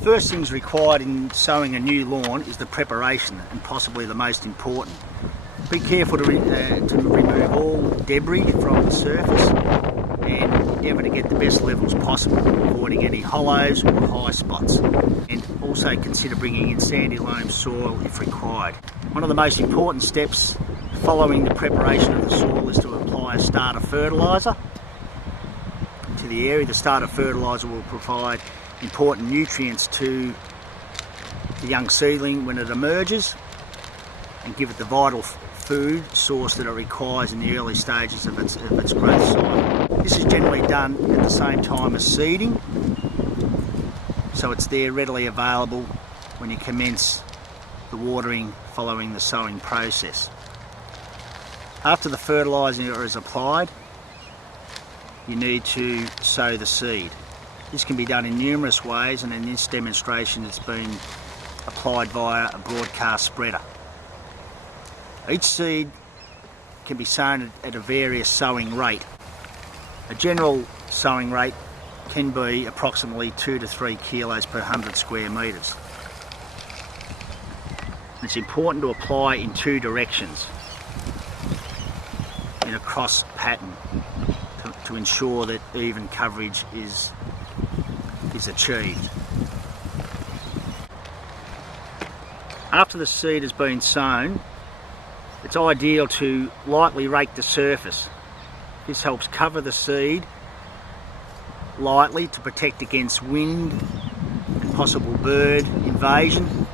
The first things required in sowing a new lawn is the preparation, and possibly the most important. Be careful to remove all debris from the surface and endeavour to get the best levels possible, avoiding any hollows or high spots. And also consider bringing in sandy loam soil if required. One of the most important steps following the preparation of the soil is to apply a starter fertiliser to the area. The starter fertiliser will provide important nutrients to the young seedling when it emerges and give it the vital food source that it requires in the early stages of its growth cycle. This is generally done at the same time as seeding, so it's there readily available when you commence the watering following the sowing process. After the fertiliser is applied, you need to sow the seed. This can be done in numerous ways, and in this demonstration it's been applied via a broadcast spreader. Each seed can be sown at a various sowing rate. A general sowing rate can be approximately 2 to 3 kilos per 100 square metres. It's important to apply in two directions in a cross pattern to ensure that even coverage is achieved. After the seed has been sown, it's ideal to lightly rake the surface. This helps cover the seed lightly to protect against wind and possible bird invasion.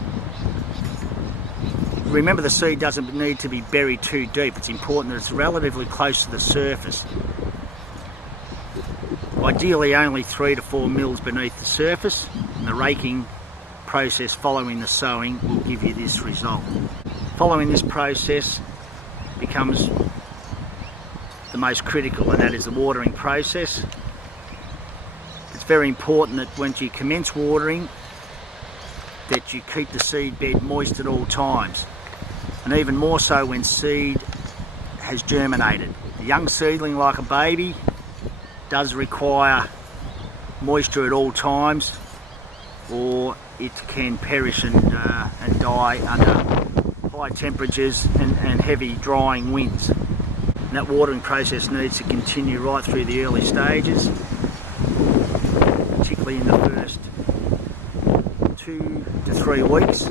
Remember, the seed doesn't need to be buried too deep. It's important that it's relatively close to the surface. Ideally only 3 to 4 mils beneath the surface, and the raking process following the sowing will give you this result. Following this process becomes the most critical, and that is the watering process. It's very important that once you commence watering that you keep the seed bed moist at all times, and even more so when seed has germinated. A young seedling, like a baby, does require moisture at all times, or it can perish and die under high temperatures and heavy drying winds. And that watering process needs to continue right through the early stages, particularly in the first 2 to 3 weeks.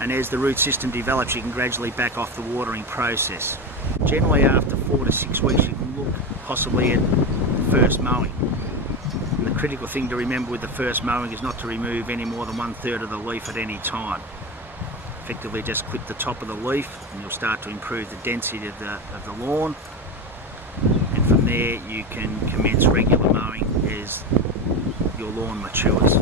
And as the root system develops, you can gradually back off the watering process. Generally after 4 to 6 weeks you can look possibly at the first mowing. And the critical thing to remember with the first mowing is not to remove any more than 1/3 of the leaf at any time. Effectively just clip the top of the leaf and you'll start to improve the density of the lawn, and from there you can commence regular mowing as your lawn matures.